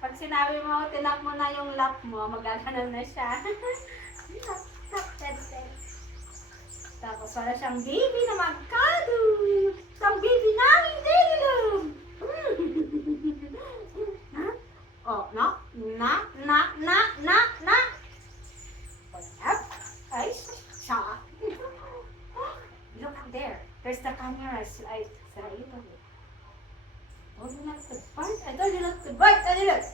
Pag sinabi mo, tinap mo na yung lap mo, magaganon na siya. Tap, tap, tap. Tapos wala siyang baby na magkado. Ang baby namin, Dilum. Ha? Oh, no? Na. Oh, yep. Ay, siya. Look up there. There's the camera. Ay, sa iyo. Oh, you not to bite. I told you not to bite. I did it.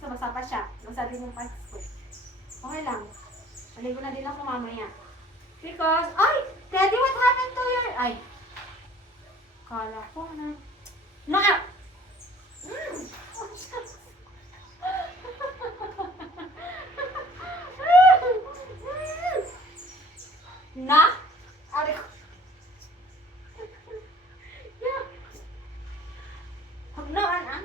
Basa pa siya. Masabi mong pants ko. Okay lang. Maligo na din ako mamaya. Because, ay! Teddy, what happened to your... Ay. Kala ko na. No! Na? Ari ko. Hugnaan, ah?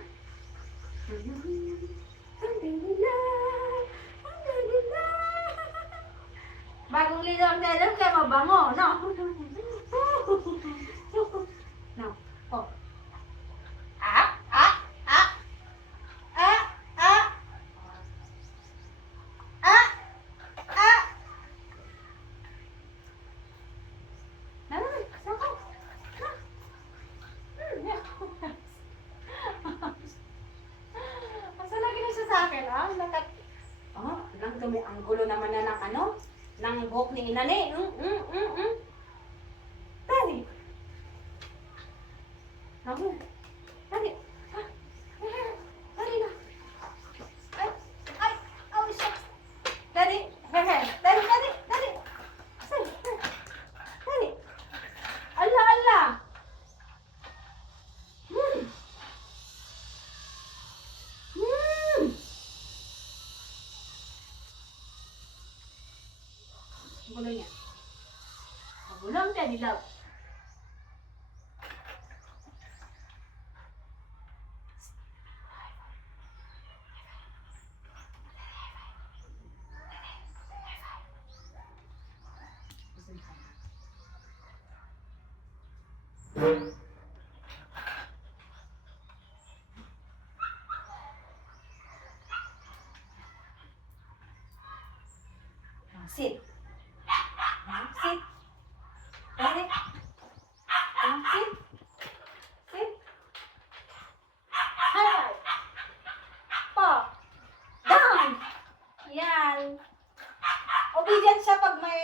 Bagong lido ang dalam kaya mabango, no? No. Oh. Ah. Naman, sako. Asa lagi na siya sa akin, ah? Lakat. Oh, lang dumi ang gulo naman na ng ano? Ng buhok ni inani. Tari. Namu. Tari. Tari na. Ay. Oh, shit. Tari. Tari. Tari. Ala. Gulo niya. Magulong ka dilaw. Sit. Sit. Ready? Sit. Sit. High. Pop. Down. Yan. Obedient siya pag may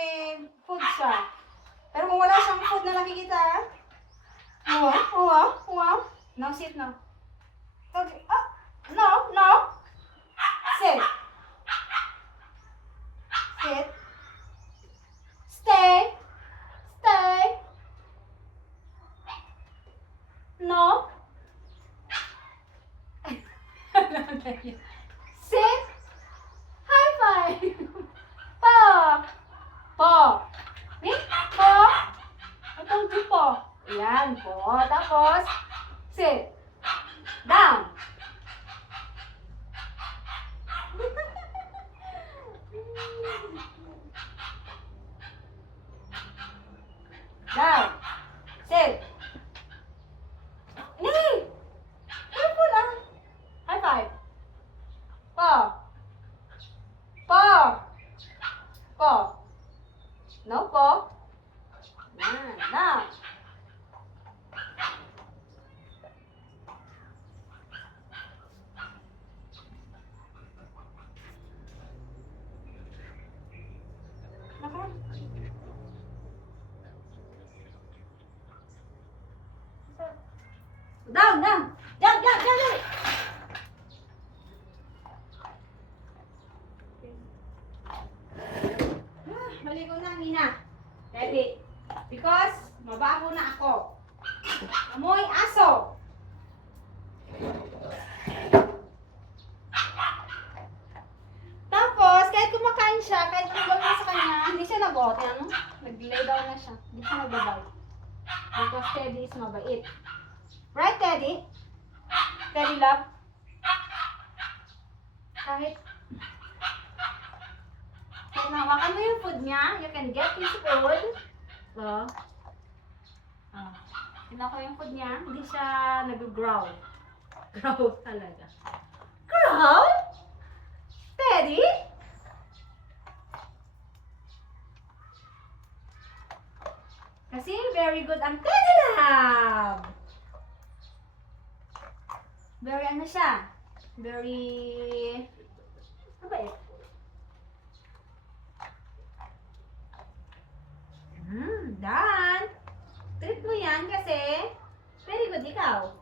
food siya. Pero kung wala siyang food na nakikita, wow. Now sit now. Okay. No. Sit. Sit. Stay. No. Sit. High five. Po. Ni? Po. Itong po. Yan po. Tapos, sit. Down. Down. Sit. Ni! Careful ah. High five. Po. No po. Yan. Down. Down. Jump. Maligo na, Nina. Ready? Because, mabaho na ako. Amoy aso. Tapos, kahit kumakain siya, kahit kumakain mo sa kanya, hindi siya nag-ote, ano? Nag-lay down na siya. Hindi siya nagbabay. Because Teddy is mabait. Right, Teddy? Teddy love? Kahit nahawakan mo yung food niya, you can get his food. So, tingnan ko yung food niya, hindi siya nag-growl. Crowd talaga. Crowd? Teddy? Kasi very good ang Teddy Lab. Very ano siya? Very... Ano ba eh? Done. Treat mo yan kasi very good ikaw.